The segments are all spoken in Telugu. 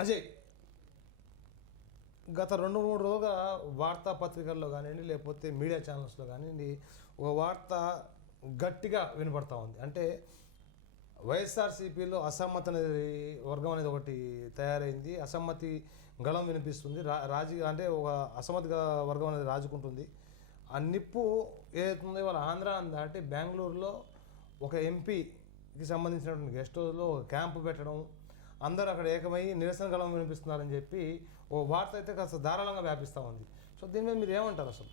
అజయ్ గత రెండు మూడు రోజులుగా వార్తాపత్రికల్లో కానివ్వండి లేకపోతే మీడియా ఛానల్స్లో కానివ్వండి ఒక వార్త గట్టిగా వినపడతా ఉంది. అంటే వైఎస్ఆర్సీపీలో అసమ్మతి అనేది వర్గం అనేది ఒకటి తయారైంది. అసమ్మతి గళం వినిపిస్తుంది. రా రాజకీయ అంటే ఒక అసమ్మతి గ- వర్గం అనేది రాజుకుంటుంది. ఆ నిప్పు ఏదైతుందో వాళ్ళ ఆంధ్ర అంటే బెంగళూరులో ఒక ఎంపీకి సంబంధించినటువంటి గెస్ట్ హౌస్లో ఒక క్యాంపు పెట్టడం అందరూ అక్కడ ఏకమై నిరసన గళం వినిపిస్తున్నారని చెప్పి ఓ వార్త అయితే కాస్త ధారాళంగా వ్యాపిస్తూ ఉంది. సో దీని మీద మీరు ఏమంటారు అసలు?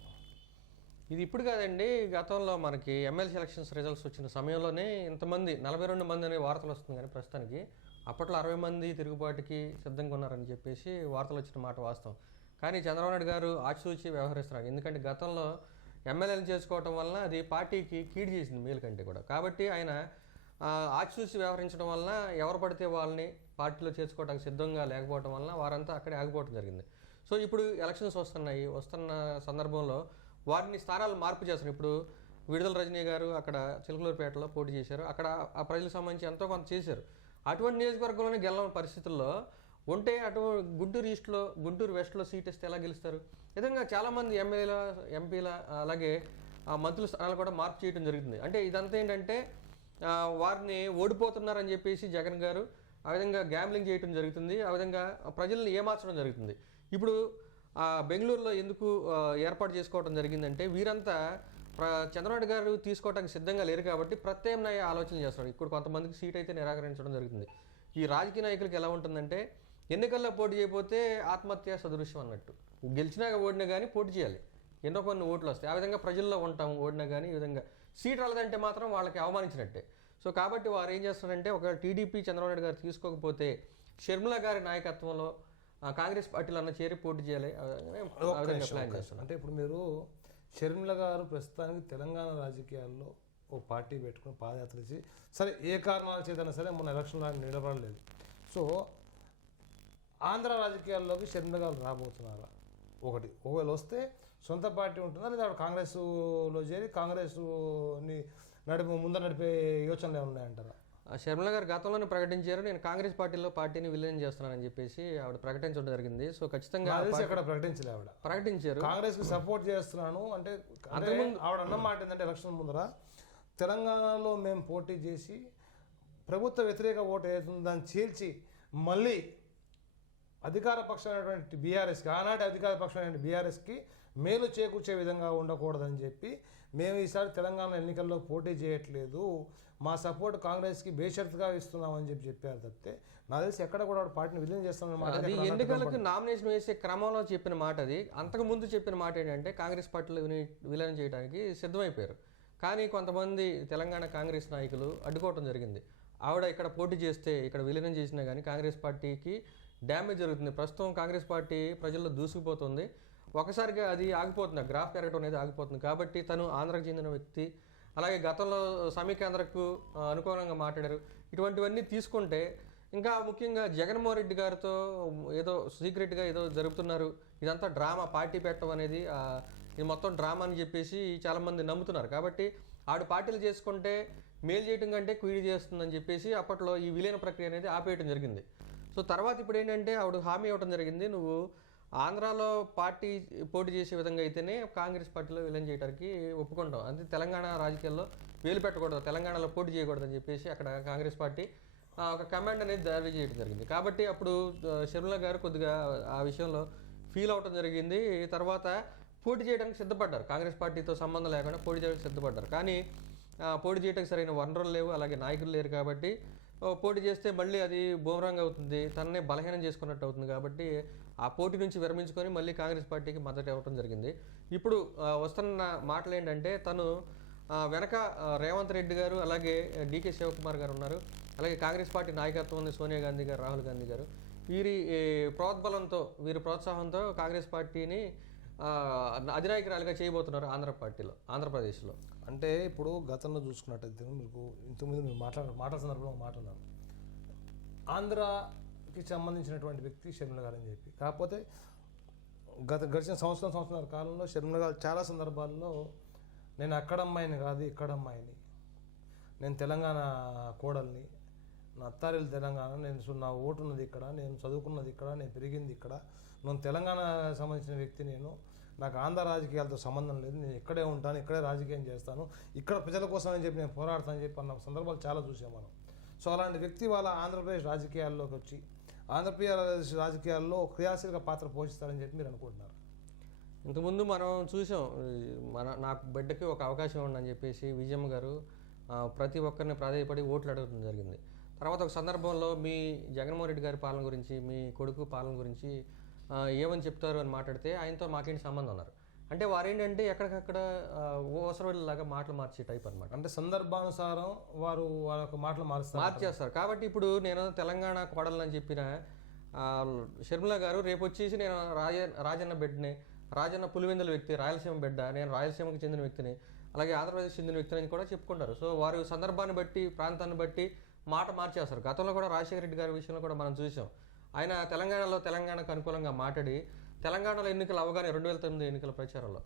ఇది ఇప్పుడు కాదండి గతంలో మనకి ఎమ్మెల్సీ ఎలక్షన్స్ రిజల్ట్స్ వచ్చిన సమయంలోనే ఇంతమంది నలభై రెండు మంది అనే వార్తలు వస్తుంది కానీ ప్రస్తుతానికి. అప్పట్లో అరవై మంది తిరుగుబాటుకి సిద్ధంగా ఉన్నారని చెప్పేసి వార్తలు వచ్చిన మాట వాస్తవం. కానీ చంద్రబాబు నాయుడు గారు ఆచితూచి వ్యవహరిస్తున్నారు. ఎందుకంటే గతంలో ఎమ్మెల్యేలు చేసుకోవటం వలన అది పార్టీకి కీడు చేసింది మేలు కంటే కూడా. కాబట్టి ఆయన ఆ, ఆచితూచి వ్యవహరించడం వలన ఎవరు పడితే వాళ్ళని పార్టీలో చేర్చుకోవడానికి సిద్ధంగా లేకపోవడం వలన వారంతా అక్కడే ఆగిపోవడం జరిగింది. సో ఇప్పుడు ఎలక్షన్స్ వస్తున్నాయి. వస్తున్న సందర్భంలో వారిని స్థానాలు మార్పు చేస్తారు ఇప్పుడు విడుదల రజనీ గారు అక్కడ చిలకలూరుపేటలో పోటీ చేశారు. అక్కడ ఆ ప్రజలకు సంబంధించి ఎంతో కొంత చేశారు. అటువంటి నియోజకవర్గంలోనే గెలవని పరిస్థితుల్లో ఉంటే అటు గుంటూరు ఈస్ట్లో గుంటూరు వెస్ట్లో సీట్ ఇస్తే ఎలా గెలుస్తారు? విధంగా చాలామంది ఎమ్మెల్యేల ఎంపీల అలాగే ఆ మంత్రుల స్థానాలు కూడా మార్పు చేయడం జరుగుతుంది. అంటే ఇదంతా ఏంటంటే వారిని ఓడిపోతున్నారని చెప్పేసి జగన్ గారు ఆ విధంగా గ్యాంబ్లింగ్ చేయటం జరుగుతుంది. ఆ విధంగా ప్రజల్ని ఏమార్చడం జరుగుతుంది. ఇప్పుడు ఆ, బెంగళూరులో ఎందుకు ఏర్పాటు చేసుకోవడం జరిగిందంటే వీరంతా ప్ర చంద్రబాబు గారు తీసుకోవడానికి సిద్ధంగా లేరు కాబట్టి ప్రత్యామ్నాయ ఆలోచన చేస్తారు ఇప్పుడు కొంతమందికి సీట్ అయితే నిరాకరించడం జరుగుతుంది. ఈ రాజకీయ నాయకులకు ఎలా ఉంటుందంటే ఎన్నికల్లో పోటీ చేయకపోతే ఆత్మహత్య సదృశ్యం అన్నట్టు. గెలిచినాక ఓడినా కానీ పోటీ చేయాలి. ఎన్నో కొన్ని ఓట్లు వస్తాయి. ఆ విధంగా ప్రజల్లో ఉంటాం ఓడినా కానీ ఈ విధంగా. సీట్ రాలేదంటే మాత్రం వాళ్ళకి అవమానించినట్టే. సో కాబట్టి వారు ఏం చేస్తారంటే ఒక టీడీపీ చంద్రబాబు నాయుడు గారు తీసుకోకపోతే షర్మిల గారి నాయకత్వంలో కాంగ్రెస్ పార్టీలో అన్న చేరి పోటీ చేయాలి. ప్లాన్ చేస్తున్నారు. అంటే ఇప్పుడు మీరు షర్మిల గారు ప్రస్తుతానికి తెలంగాణ రాజకీయాల్లో ఓ పార్టీ పెట్టుకుని పాదయాత్ర చేసి సరే ఏ కారణాల చేతైనా సరే మొన్న ఎలక్షన్లో నిలబడలేదు సో ఆంధ్ర రాజకీయాల్లోకి షర్మిల గారు రాబోతున్నారా? ఒకటి. ఒకవేళ వస్తే సొంత పార్టీ ఉంటుందా? లేదా కాంగ్రెస్లో చేరి కాంగ్రెస్ని నడిపి ముందర నడిపే యోచనలు ఉన్నాయంటారా? షర్మిల గారు గతంలోనే ప్రకటించారు నేను కాంగ్రెస్ పార్టీలో పార్టీని విలీనం చేస్తున్నానని చెప్పేసి ఆవిడ ప్రకటించడం జరిగింది. సో ఖచ్చితంగా అక్కడ ప్రకటించలే ఆవిడ. ప్రకటించారు. కాంగ్రెస్కి సపోర్ట్ చేస్తున్నాను అంటే ఆవిడ అన్న మాట ఏంటంటే ఎలక్షన్ ముందర తెలంగాణలో మేము పోటీ చేసి ప్రభుత్వ వ్యతిరేక ఓటు ఏదైతుందో దాన్ని చీల్చి మళ్ళీ అధికార పక్షమైనటువంటి బీఆర్ఎస్కి ఆనాటి అధికార పక్షమైనటువంటి బీఆర్ఎస్కి మేలు చేకూర్చే విధంగా ఉండకూడదని చెప్పి మేము ఈసారి తెలంగాణ ఎన్నికల్లో పోటీ చేయట్లేదు. మా సపోర్ట్ కాంగ్రెస్కి బేషరతుగా ఇస్తున్నామని చెప్పి చెప్పారు తప్పితే నాకు తెలిసి ఎక్కడ కూడా ఆవిడ పార్టీని విలీనం చేస్తామని ఎన్నికలకు నామినేషన్ వేసే క్రమంలో చెప్పిన మాట అది. అంతకు ముందు చెప్పిన మాట ఏంటంటే కాంగ్రెస్ పార్టీలో విని- విలీనం చేయడానికి సిద్ధమైపోయారు. కానీ కొంతమంది తెలంగాణ కాంగ్రెస్ నాయకులు అడ్డుకోవడం జరిగింది. ఆవిడ ఇక్కడ పోటీ చేస్తే ఇక్కడ విలీనం చేసినా కానీ కాంగ్రెస్ పార్టీకి డ్యామేజ్ జరుగుతుంది. ప్రస్తుతం కాంగ్రెస్ పార్టీ ప్రజల్లో దూసుకుపోతుంది. ఒకసారిగా అది ఆగిపోతుంది. గ్రాఫ్ పెరగడం అనేది ఆగిపోతుంది. కాబట్టి తను ఆంధ్రకు చెందిన వ్యక్తి అలాగే గతంలో సమీకేంద్రకు అనుకూలంగా మాట్లాడారు. ఇటువంటివన్నీ తీసుకుంటే ఇంకా ముఖ్యంగా జగన్మోహన్ రెడ్డి గారితో ఏదో సీక్రెట్గా ఏదో జరుపుతున్నారు. ఇదంతా డ్రామా పార్టీ పెట్టడం అనేది ఇది మొత్తం డ్రామా అని చెప్పేసి చాలామంది నమ్ముతున్నారు. కాబట్టి ఆడు పార్టీలు చేసుకుంటే మేలు చేయడం కంటే క్వీడి చేస్తుందని చెప్పేసి అప్పట్లో ఈ విలీన ప్రక్రియ అనేది ఆపేయడం జరిగింది. సో తర్వాత ఇప్పుడు ఏంటంటే ఆవిడ హామీ ఇవ్వడం జరిగింది. నువ్వు ఆంధ్రాలో పార్టీ పోటీ చేసే విధంగా అయితేనే కాంగ్రెస్ పార్టీలో విలన్ చేయడానికి ఒప్పుకుంటాం అంటే తెలంగాణ రాజకీయాల్లో వేలు పెట్టకూడదు తెలంగాణలో పోటీ చేయకూడదని చెప్పేసి అక్కడ కాంగ్రెస్ పార్టీ ఆ, ఒక కమాండ్ అనేది జారీ చేయడం జరిగింది. కాబట్టి అప్పుడు ఆ, షర్మిల గారు కొద్దిగా ఆ విషయంలో ఫీల్ అవటం జరిగింది. తర్వాత పోటీ చేయడానికి సిద్ధపడ్డారు. కాంగ్రెస్ పార్టీతో సంబంధం లేకుండా పోటీ చేయడానికి సిద్ధపడ్డారు. కానీ పోటీ చేయడానికి సరైన వనరులు లేవు అలాగే నాయకులు లేరు కాబట్టి పోటీ చేస్తే మళ్ళీ అది బూమరంగ్ అవుతుంది తననే బలహీనం చేసుకున్నట్టు అవుతుంది కాబట్టి ఆ పోటీ నుంచి విరమించుకొని మళ్ళీ కాంగ్రెస్ పార్టీకి మద్దతు ఇవ్వడం జరిగింది. ఇప్పుడు వస్తున్న మాటలు ఏంటంటే తను వెనక రేవంత్ రెడ్డి గారు అలాగే డీకే శివకుమార్ గారు ఉన్నారు అలాగే కాంగ్రెస్ పార్టీ నాయకత్వం ఉంది సోనియా గాంధీ గారు రాహుల్ గాంధీ గారు. వీరి ప్రోత్బలంతో ప్రోద్బలంతో వీరి ప్రోత్సాహంతో కాంగ్రెస్ పార్టీని అధినాయకురాలుగా చేయబోతున్నారు ఆంధ్ర పార్టీలో ఆంధ్రప్రదేశ్లో. అంటే ఇప్పుడు గతంలో చూసుకున్నట్టయితే మీకు ఇంతకుముందు మీరు మాట్లాడ మాటల సందర్భంలో ఒక మాట ఉన్నారు ఆంధ్రాకి సంబంధించినటువంటి వ్యక్తి షర్మిల గారు అని చెప్పి. కాకపోతే గత గడిచిన సంవత్సరం సంవత్సరాల కాలంలో షర్మిల గారు చాలా సందర్భాల్లో నేను అక్కడ అమ్మాయిని కాదు ఇక్కడ అమ్మాయిని నేను తెలంగాణ కోడల్ని నా అత్తారిల్లు తెలంగాణ నేను నా ఓటు ఉన్నది ఇక్కడ నేను చదువుకున్నది ఇక్కడ నేను పెరిగింది ఇక్కడ. నేను తెలంగాణ సంబంధించిన వ్యక్తి నేను నాకు ఆంధ్ర రాజకీయాలతో సంబంధం లేదు నేను ఇక్కడే ఉంటాను ఇక్కడే రాజకీయం చేస్తాను ఇక్కడ ప్రజల కోసం అని చెప్పి నేను పోరాడతానని చెప్పి అన్న సందర్భాలు చాలా చూసాం మనం. సో అలాంటి వ్యక్తి వాళ్ళ ఆంధ్రప్రదేశ్ రాజకీయాల్లోకి వచ్చి ఆంధ్రప్రదేశ్ రాజకీయాల్లో క్రియాశీలక పాత్ర పోషిస్తారని చెప్పి మీరు అనుకుంటున్నారు? ఇంతకుముందు మనం చూసాం మన నాకు బిడ్డకి ఒక అవకాశం ఉందని చెప్పేసి విజయమ్మ గారు ప్రతి ఒక్కరిని ప్రాధాయపడి ఓట్లు అడగడం జరిగింది. తర్వాత ఒక సందర్భంలో మీ జగన్మోహన్ రెడ్డి గారి పాలన గురించి మీ కొడుకు పాలన గురించి ఏమని చెప్తారు అని మాట్లాడితే ఆయనతో మాకేంటి సంబంధం అన్నారు. అంటే వారేంటంటే ఎక్కడికక్కడ ఓసరవెళ్ళలాగా మాటలు మార్చే టైప్ అనమాట అంటే సందర్భానుసారం వారు వాళ్ళ యొక్క మాటలు మారుస్తారు. మార్చేస్తారు. కాబట్టి ఇప్పుడు నేను తెలంగాణ కోడలని చెప్పిన షర్మిల గారు రేపు వచ్చేసి నేను రాజ రాజన్న బిడ్డని రాజన్న పులివెందుల వ్యక్తి రాయలసీమ బిడ్డ? నేను రాయలసీమకి చెందిన వ్యక్తిని అలాగే ఆంధ్రప్రదేశ్ చెందిన వ్యక్తిని అని కూడా చెప్పుకుంటారు. సో వారు సందర్భాన్ని బట్టి ప్రాంతాన్ని బట్టి మాట మార్చేస్తారు. గతంలో కూడా రాజశేఖర రెడ్డి గారి విషయంలో కూడా మనం చూసాం. ఆయన తెలంగాణలో తెలంగాణకు అనుకూలంగా మాట్లాడి తెలంగాణలో ఎన్నికలు అవగానే రెండు వేల తొమ్మిది ఎన్నికల ప్రచారంలో.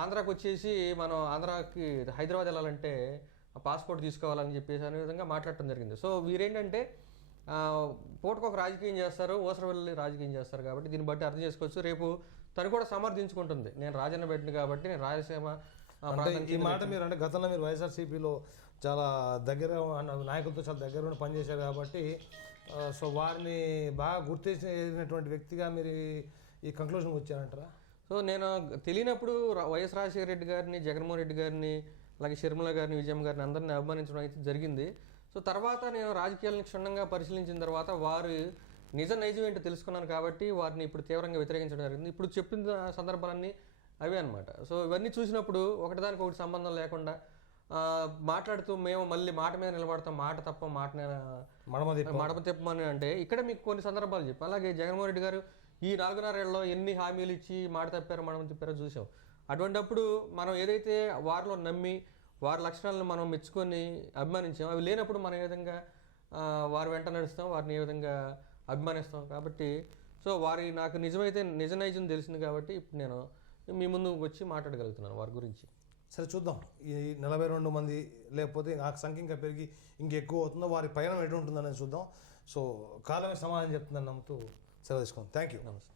ఆంధ్రాకి వచ్చేసి మనం ఆంధ్రాకి హైదరాబాద్ వెళ్ళాలంటే పాస్పోర్ట్ తీసుకోవాలని చెప్పేసి అనే విధంగా మాట్లాడటం జరిగింది. సో వీరేంటంటే ఆ, పూటకు ఒక రాజకీయం చేస్తారు ఊసర వెళ్ళి రాజకీయం చేస్తారు కాబట్టి దీన్ని బట్టి అర్థం చేసుకోవచ్చు. రేపు తను కూడా సమర్థించుకుంటుంది. నేను రాజన్న పెట్టింది కాబట్టి నేను రాయలసీమ ఈ మాట మీరు అంటే గతంలో మీరు వైఎస్ఆర్సీపీలో చాలా దగ్గర నాయకులతో చాలా దగ్గర ఉండి పనిచేశారు కాబట్టి సో వారిని బాగా గుర్తించినటువంటి వ్యక్తిగా మీరు ఈ- ఈ వచ్చారంటారా? సో నేను తెలియనప్పుడు వైఎస్ రాజశేఖర రెడ్డి గారిని జగన్మోహన్ రెడ్డి గారిని అలాగే షర్మిల గారిని విజయమ్మ గారిని అందరిని అభిమానించడం అయితే జరిగింది. సో తర్వాత నేను రాజకీయాలను క్షుణ్ణంగా పరిశీలించిన తర్వాత వారు నిజ నైజం ఏంటో తెలుసుకున్నాను కాబట్టి వారిని ఇప్పుడు తీవ్రంగా వ్యతిరేకించడం జరిగింది. ఇప్పుడు చెప్పిన సందర్భాలన్నీ అవే అనమాట సో ఇవన్నీ చూసినప్పుడు ఒకటిదానికి ఒకటి సంబంధం లేకుండా మాట్లాడుతూ మేము మళ్ళీ మాట మీద నిలబడతాం మాట తప్ప మాట మడమ తిప్పమని అంటే ఇక్కడ మీకు కొన్ని సందర్భాలు చెప్పి. అలాగే జగన్మోహన్ రెడ్డి గారు ఈ నాలుగున్నరేళ్ళలో ఎన్ని హామీలు ఇచ్చి మాట తప్పారో మడమ తిప్పారో చూసాం. అటువంటప్పుడు మనం ఏదైతే వారిలో నమ్మి వారి లక్షణాలను మనం మెచ్చుకొని అభిమానించాం అవి లేనప్పుడు మనం ఏ విధంగా వారి వెంట నడుస్తాం వారిని ఏ విధంగా అభిమానిస్తాం కాబట్టి సో వారి నాకు నిజమైతే నిజ నైజం తెలిసింది కాబట్టి ఇప్పుడు నేను మీ ముందు వచ్చి మాట్లాడగలుగుతున్నాను వారి గురించి. సరే చూద్దాం. ఈ నలభై రెండు మంది లేకపోతే ఆ సంఖ్య ఇంకా పెరిగి ఇంకెక్కువ అవుతుందో వారి పయనం ఎటు ఉంటుందనేది చూద్దాం. సో కాలమే సమాధానం చెప్తుందని నమ్ముతూ సెలవు తీసుకోండి థ్యాంక్ యూ నమస్తే.